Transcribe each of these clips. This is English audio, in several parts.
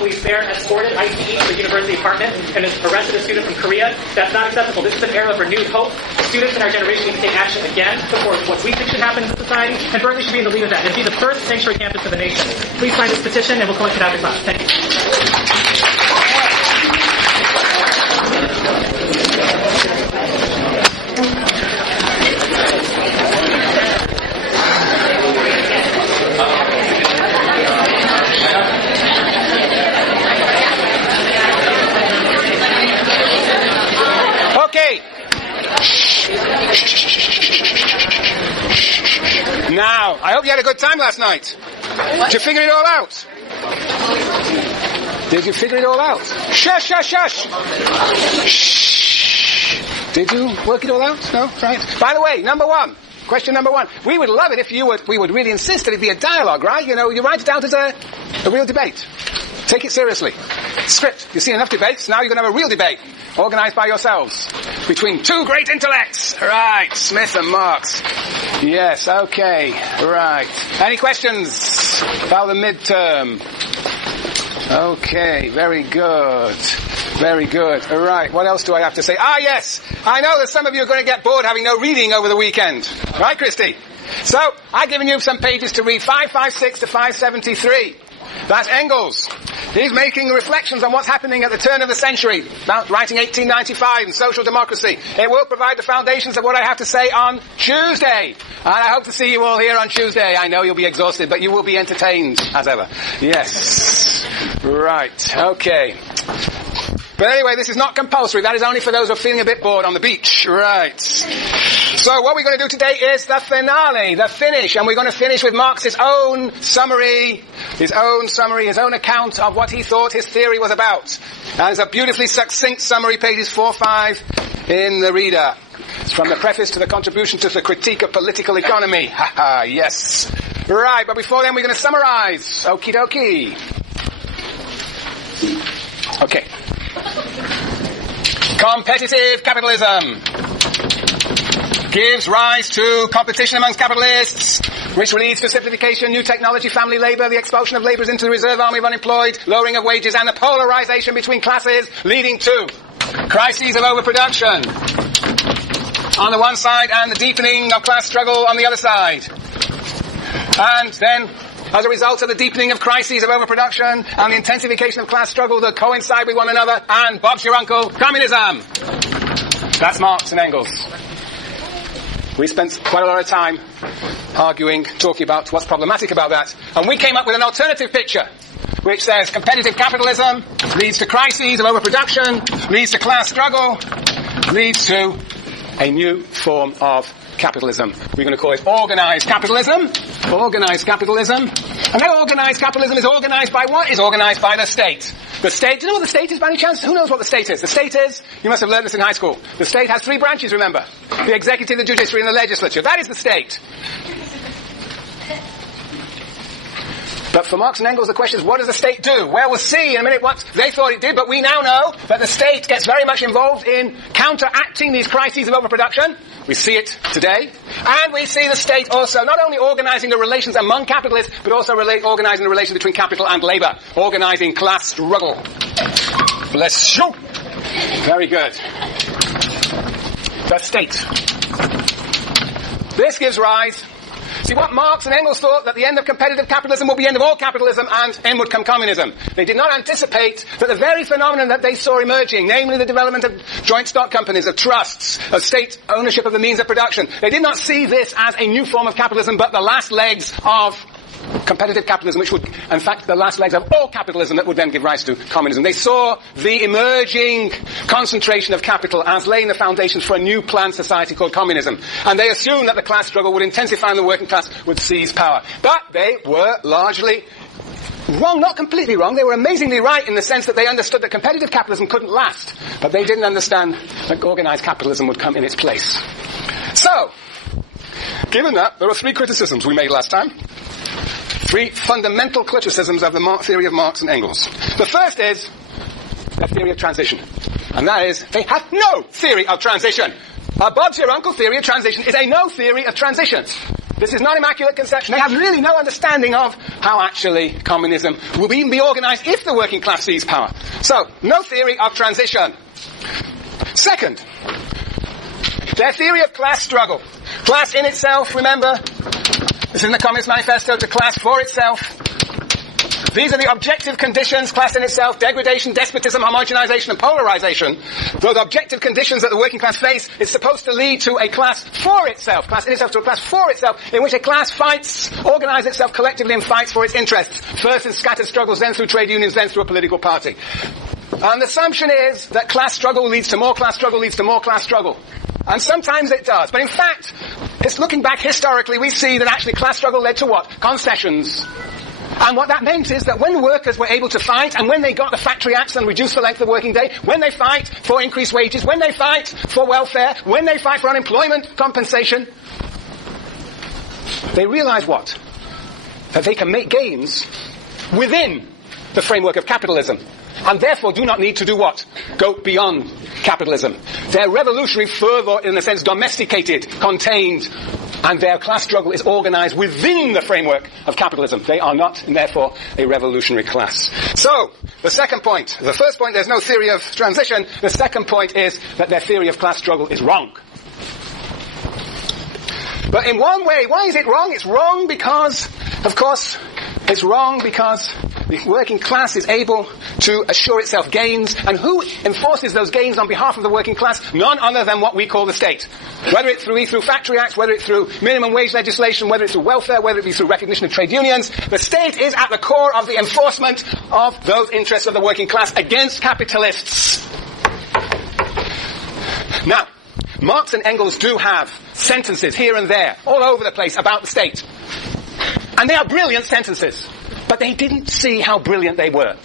police there, escorted ICE to the university apartment, and has arrested a student from Korea. That's not acceptable. This is an era of renewed hope. Students in our generation need to take action again before what we think should happen in society, and Berkeley should be in the lead of that and be the first sanctuary campus of the nation. Please sign this petition, and we'll collect it after class. Thank you. Okay. Now, I hope you had a good time last night. Did you figure it all out? Did you figure it all out? Shush, shush, shush. Shh. Did you work it all out? No? Right. By the way, question number one. We would love it if we would really insist that it be a dialogue, right? You know, you write it out as a real debate. Take it seriously. Script. You've seen enough debates, now you're going to have a real debate. Organised by yourselves. Between two great intellects. Right. Smith and Marx. Yes, okay. Right. Any questions about the midterm? Okay, very good. Very good. All right, what else do I have to say? Yes, I know that some of you are going to get bored having no reading over the weekend. Right, Christy? So, I've given you some pages to read, 556 to 573. That's Engels. He's making reflections on what's happening at the turn of the century, about writing 1895 and social democracy. It will provide the foundations of what I have to say on Tuesday. And I hope to see you all here on Tuesday. I know you'll be exhausted, but you will be entertained, as ever. Yes. Right. Okay. But anyway, this is not compulsory. That is only for those who are feeling a bit bored on the beach. Right. So what we're going to do today is the finale, the finish. And we're going to finish with Marx's own summary, his own account of what he thought his theory was about. And it's a beautifully succinct summary, pages 4-5 in the reader. It's from the preface to the contribution to the critique of political economy. Haha, yes. Right, but before then we're going to summarize. Okie dokie. Okay. Competitive capitalism gives rise to competition amongst capitalists, which leads to simplification, new technology, family labour, the expulsion of labourers into the reserve army of unemployed, lowering of wages, and the polarisation between classes, leading to crises of overproduction on the one side and the deepening of class struggle on the other side. And then, as a result of the deepening of crises of overproduction and the intensification of class struggle that coincide with one another, and Bob's your uncle, communism. That's Marx and Engels. We spent quite a lot of time arguing, talking about what's problematic about that. And we came up with an alternative picture, which says competitive capitalism leads to crises of overproduction, leads to class struggle, leads to a new form of capitalism. We're going to call it organised capitalism. Organised capitalism. And that organised capitalism is organised by what? Is organised by the state. The state, do you know what the state is by any chance? Who knows what the state is? The state is, you must have learned this in high school, the state has 3 branches, remember? The executive, the judiciary, and the legislature. That is the state. But for Marx and Engels, the question is, what does the state do? Well, we'll see in a minute what they thought it did, but we now know that the state gets very much involved in counteracting these crises of overproduction. We see it today. And we see the state also not only organising the relations among capitalists, but also organising the relations between capital and labour. Organising class struggle. Bless you. Very good. The state. This gives rise. See, what Marx and Engels thought, that the end of competitive capitalism will be the end of all capitalism, and in would come communism. They did not anticipate that the very phenomenon that they saw emerging, namely the development of joint stock companies, of trusts, of state ownership of the means of production, they did not see this as a new form of capitalism, but the last legs of competitive capitalism, which would, in fact, the last legs of all capitalism that would then give rise to communism. They saw the emerging concentration of capital as laying the foundations for a new planned society called communism. And they assumed that the class struggle would intensify and the working class would seize power. But they were largely wrong, not completely wrong. They were amazingly right in the sense that they understood that competitive capitalism couldn't last. But they didn't understand that organised capitalism would come in its place. So, given that, there were 3 criticisms we made last time. 3 fundamental criticisms of the theory of Marx and Engels. The first is their theory of transition. And that is, they have no theory of transition. Bob's your uncle theory of transition is a no theory of transition. This is not immaculate conception. They have really no understanding of how actually communism will even be organized if the working class seizes power. So, no theory of transition. Second, their theory of class struggle. Class in itself, remember, this is in the Communist Manifesto, to class for itself. These are the objective conditions, class in itself, degradation, despotism, homogenization, and polarization. Those objective conditions that the working class face is supposed to lead to a class for itself, class in itself to a class for itself, in which a class fights, organizes itself collectively and fights for its interests. First in scattered struggles, then through trade unions, then through a political party. And the assumption is that class struggle leads to more class struggle, leads to more class struggle. And sometimes it does. But in fact, it's looking back historically, we see that actually class struggle led to what? Concessions. And what that meant is that when workers were able to fight, and when they got the Factory Acts and reduced the length of the working day, when they fight for increased wages, when they fight for welfare, when they fight for unemployment compensation, they realize what? That they can make gains within the framework of capitalism. And therefore do not need to do what? Go beyond capitalism. They're revolutionary, further, in a sense, domesticated, contained, and their class struggle is organized within the framework of capitalism. They are not, and therefore, a revolutionary class. So, the second point. The first point, there's no theory of transition. The second point is that their theory of class struggle is wrong. But in one way, why is it wrong? It's wrong because, of course, it's wrong because the working class is able to assure itself gains, and who enforces those gains on behalf of the working class? None other than what we call the state. Whether it's through Factory Acts, whether it's through minimum wage legislation, whether it's through welfare, whether it be through recognition of trade unions, the state is at the core of the enforcement of those interests of the working class against capitalists. Now, Marx and Engels do have sentences here and there, all over the place, about the state. And they are brilliant sentences. But they didn't see how brilliant they were.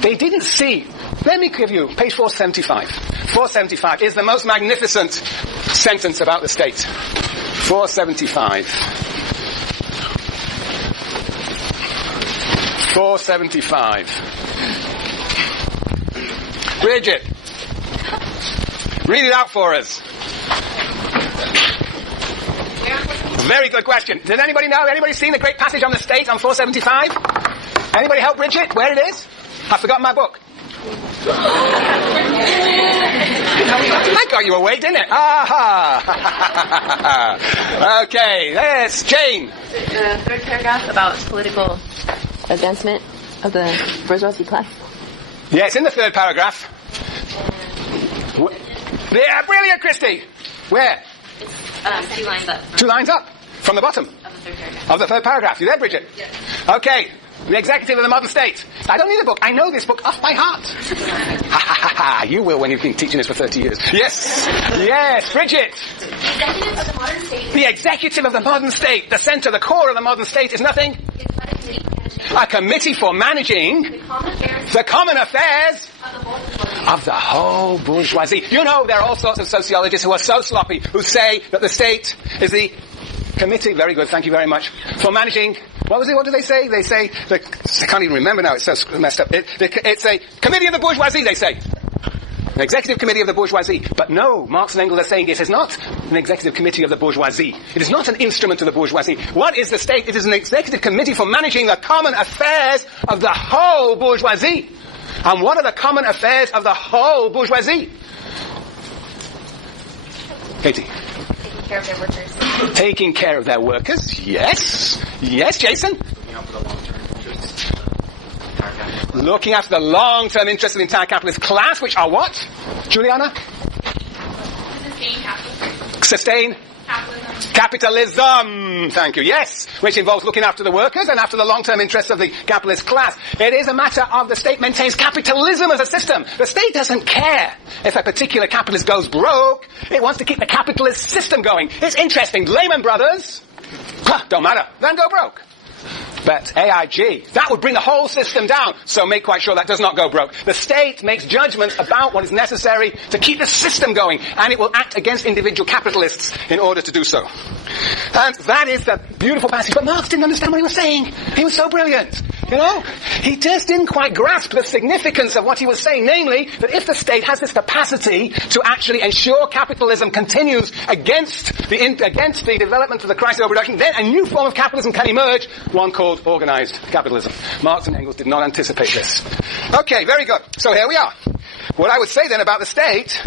They didn't see. Let me give you page 475. 475 is the most magnificent sentence about the state. 475. 475. Bridget, read it out for us. Very good question. Does anybody know? Anybody seen the great passage on the state on 475? Anybody help Bridget? Where it is? I've forgotten my book. I got you away, didn't it? Aha! Okay, there's Jane. The third paragraph about political advancement of the bourgeoisie class. Yeah, it's in the third paragraph. Yeah, brilliant, Christy. Where? It's 2 lines up. 2 lines up from the bottom of the third paragraph. You there, Bridget? Yes. Okay. The executive of the modern state. I don't need a book. I know this book off by heart. Ha ha ha ha. You will when you've been teaching this for 30 years. Yes. Yes, Bridget. The executive of the modern state. The executive of the modern state. The center, the core of the modern state is nothing. A committee for managing the common affairs of the whole bourgeoisie. You know, there are all sorts of sociologists who are so sloppy, who say that the state is the committee, very good, thank you very much, for managing, what do they say? They say, I can't even remember now, it's so messed up. It's a committee of the bourgeoisie, they say. An executive committee of the bourgeoisie. But no, Marx and Engels are saying it is not an executive committee of the bourgeoisie. It is not an instrument of the bourgeoisie. What is the state? It is an executive committee for managing the common affairs of the whole bourgeoisie. And what are the common affairs of the whole bourgeoisie? Katie. Taking care of their workers. Taking care of their workers, yes. Yes, Jason? Looking after the long-term interests of the entire capitalist class, which are what? Juliana? Sustain capitalism. Thank you. Yes, which involves looking after the workers and after the long-term interests of the capitalist class. It is a matter of the state maintains capitalism as a system. The state doesn't care if a particular capitalist goes broke. It wants to keep the capitalist system going. It's interesting. Lehman Brothers, don't matter. Then go broke. But AIG, that would bring the whole system down. So make quite sure that does not go broke. The state makes judgments about what is necessary to keep the system going, and it will act against individual capitalists in order to do so. And that is the beautiful passage. But Marx didn't understand what he was saying. He was so brilliant. You know, he just didn't quite grasp the significance of what he was saying, namely that if the state has this capacity to actually ensure capitalism continues against the development of the crisis of production, then a new form of capitalism can emerge, one called organized capitalism. Marx and Engels did not anticipate this. Okay, very good. So here we are. What I would say then about the state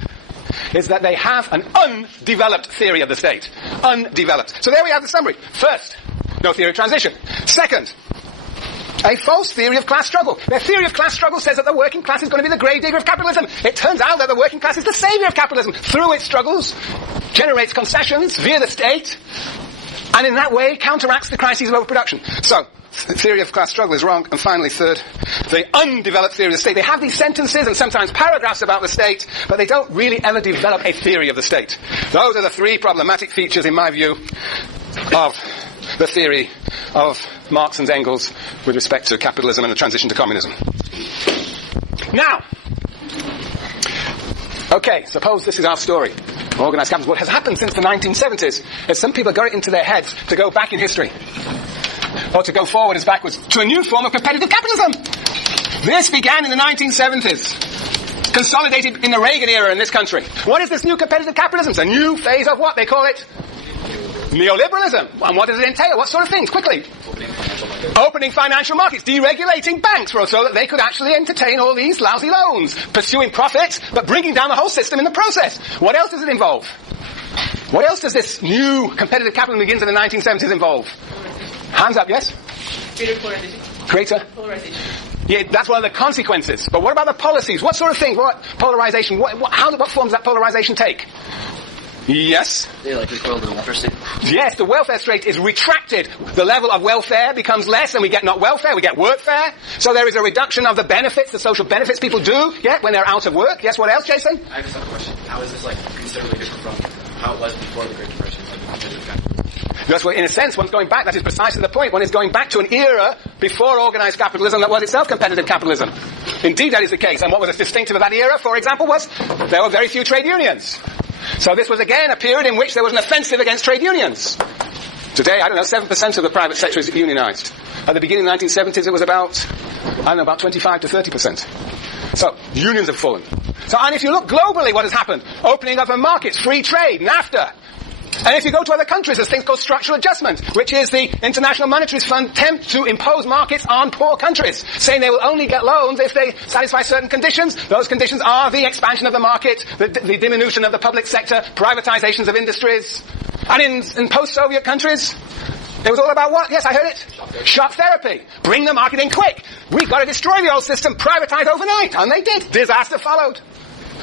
is that they have an undeveloped theory of the state. Undeveloped. So there we have the summary. First, no theory of transition. Second, a false theory of class struggle. Their theory of class struggle says that the working class is going to be the grave digger of capitalism. It turns out that the working class is the savior of capitalism. Through its struggles, generates concessions via the state, and in that way counteracts the crises of overproduction. So, the theory of class struggle is wrong. And finally, third, the undeveloped theory of the state. They have these sentences and sometimes paragraphs about the state, but they don't really ever develop a theory of the state. Those are the three problematic features, in my view, of the theory of Marx and Engels with respect to capitalism and the transition to communism. Now, okay, suppose this is our story. Organized capitalism. What has happened since the 1970s is some people got it into their heads to go back in history, or to go forward as backwards, to a new form of competitive capitalism. This began in the 1970s, consolidated in the Reagan era in this country. What is this new competitive capitalism? It's a new phase of what? They call it neoliberalism. And what does it entail? What sort of things? Quickly. Opening financial markets, deregulating banks so that they could actually entertain all these lousy loans, pursuing profits, but bringing down the whole system in the process. What else does it involve? What else does this new competitive capitalism begins in the 1970s involve? Hands up, yes? Greater polarization. Greater? Polarization. Yeah, that's one of the consequences. But what about the policies? What sort of things? What polarization? What form does that polarization take? Yes? They recoil the welfare state. Yes, the welfare state is retracted. The level of welfare becomes less, and we get not welfare, we get workfare. So there is a reduction of the benefits, the social benefits people do get when they're out of work. Yes, what else, Jason? I have a question. How is this considerably different from how it was before the Great Depression? Yes, well, in a sense, one's going back. That is precisely the point. One is going back to an era before organized capitalism that was itself competitive capitalism. Indeed, that is the case. And what was distinctive of that era, for example, was there were very few trade unions. So this was again a period in which there was an offensive against trade unions. Today, 7% of the private sector is unionized. At the beginning of the 1970s, it was about 25 to 30%. So, unions have fallen. So, and if you look globally, what has happened? Opening up of markets, free trade, NAFTA. And if you go to other countries, there's things called structural adjustment, which is the International Monetary Fund attempt to impose markets on poor countries, saying they will only get loans if they satisfy certain conditions. Those conditions are the expansion of the market, the diminution of the public sector, privatizations of industries. And in post-Soviet countries, it was all about what? Yes, I heard it. Shock therapy. Bring the market in quick. We've got to destroy the old system, privatize overnight. And they did. Disaster followed.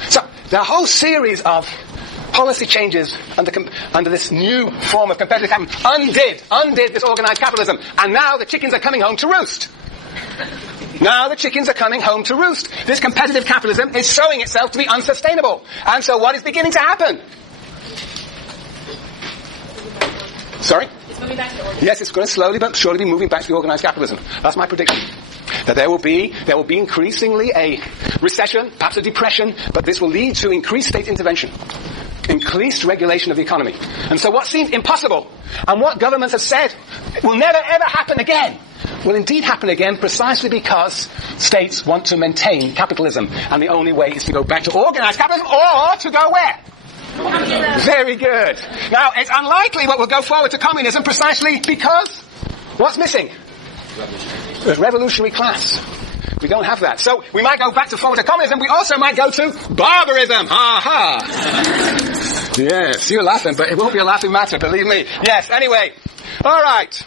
So, the whole series of policy changes under this new form of competitive capitalism undid this organized capitalism. And now the chickens are coming home to roost. Now the chickens are coming home to roost. This competitive capitalism is showing itself to be unsustainable. And so what is beginning to happen? Sorry? It's moving back to the organized. Yes, it's going to slowly but surely be moving back to the organized capitalism. That's my prediction. That there will be increasingly a recession, perhaps a depression, but this will lead to increased state intervention, increased regulation of the economy. And so what seemed impossible, and what governments have said will never ever happen again, will indeed happen again precisely because states want to maintain capitalism. And the only way is to go back to organized capitalism, or to go where? Very good. Now, it's unlikely what will go forward to communism precisely because what's missing? The revolutionary class. We don't have that. So we might go back to forward to communism. We also might go to barbarism. Ha ha. Yes, you're laughing, but it won't be a laughing matter, believe me. Yes, anyway. All right.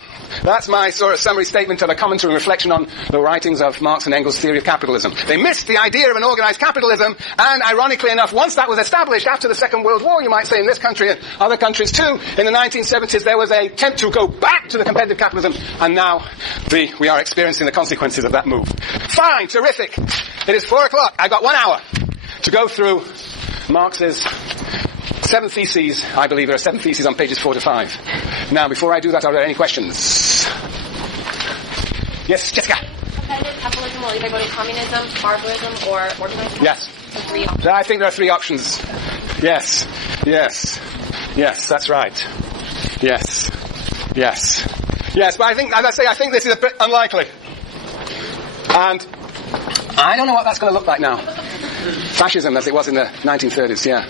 That's my sort of summary statement of a commentary and reflection on the writings of Marx and Engels' theory of capitalism. They missed the idea of an organized capitalism, and ironically enough, once that was established after the Second World War, you might say in this country and other countries too, in the 1970s there was an attempt to go back to the competitive capitalism, and now we are experiencing the consequences of that move. Fine, terrific. It is 4 o'clock. I've got 1 hour to go through Marx's 7 theses. I believe there are 7 theses on pages 4 to 5. Now, before I do that, are there any questions? Yes, Jessica. Competitive capitalism will either go to communism, barbarism, or organized. Yes. So 3 options. I think there are 3 options. Yes. Yes. Yes, that's right. Yes. Yes. Yes, but I think, as I say, I think this is a bit unlikely. And I don't know what that's going to look like now. Fascism, as it was in the 1930s, yeah.